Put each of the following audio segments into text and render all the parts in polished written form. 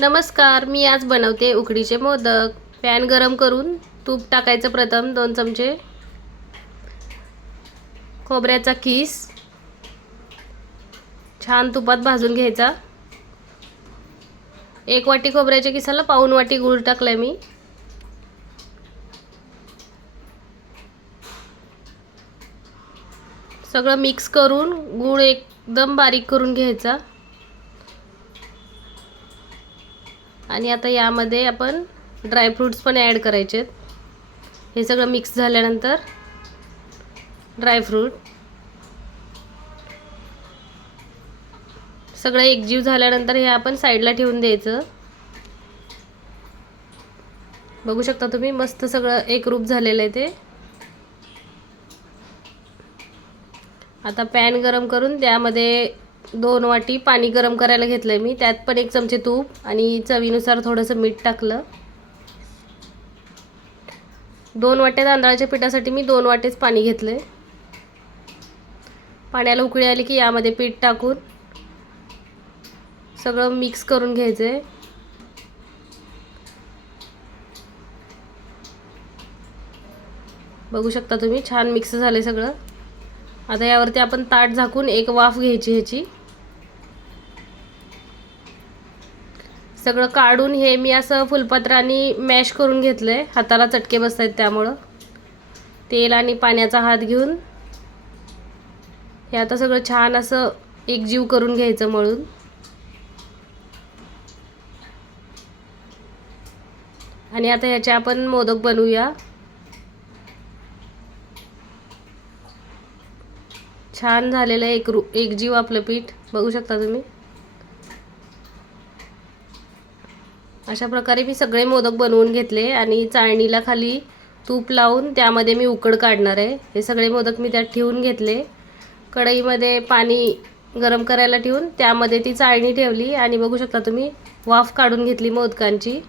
नमस्कार, मी आज बनवते उकडीचे मोदक। पॅन गरम करून तूप टाकायचं। प्रथम 2 चमचे खोबऱ्याचा किस छान तुपात भाजून घ्यायचा। 1 वाटी खोबऱ्याच्या किसाला पाऊण वाटी गूळ टाकलाय मी। सगळं मिक्स करून गूळ एकदम बारीक करून घ्यायचा। आणि आता यामध्ये आपण ड्राय फ्रूट्स पण ॲड करायचे। हे सगळं मिक्स झाल्यानंतर ड्राय फ्रूट सगळं एकजीव झाल्यानंतर हे आपण साईडला ठेवून द्यायचं। बघू शकता तुम्ही मस्त सगळं एकरूप झालेलं आहे ते। आता पॅन गरम करून त्यामध्ये 2 वाटी पाणी गरम करायला घेतलंय मी। त्यात पण 1 चमचे तूप आणि चवीनुसार थोडंसं मीठ टाकलं। 2 वाट्या तांदळाच्या पिठासाठी मी 2 वाटेच पाणी घेतलंय। पाण्याला उकळी आली की यामध्ये पीठ टाकून सगळं मिक्स करून घ्यायचंय। बघू शकता तुम्ही छान मिक्स झाले सगळं। आता यावरती आपण ताट झाकून एक वाफ घ्यायची ह्याची। सगळं काढून हे मी असं फुलपत्रानी मॅश करून घेतलंय। हाताला चटके बसतायत त्यामुळं तेल आणि पाण्याचा हात घेऊन हे आता सगळं छान असं एकजीव करून घ्यायचं मळून। आणि आता ह्याचे आपण मोदक बनवूया। छान झालेलं एकजीव आपलं पीठ बघू शकता तुम्ही। अशा प्रकारे मी सगळे मोदक बनवून घेतले आणि चाळणीला खाली तूप लावून त्यामध्ये मी उकड काढणार आहे। हे सगळे मोदक मी त्यात ठेवून घेतले। कढईमध्ये पाणी गरम करायला ठेवून त्यामध्ये ती चाळणी ठेवली आणि बघू शकता तुम्ही वाफ काढून घेतली मोदकांची।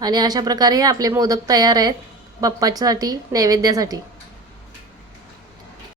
आणि अशा प्रकारे हे आपले मोदक तयार आहेत बाप्पाच्यासाठी नैवेद्यासाठी।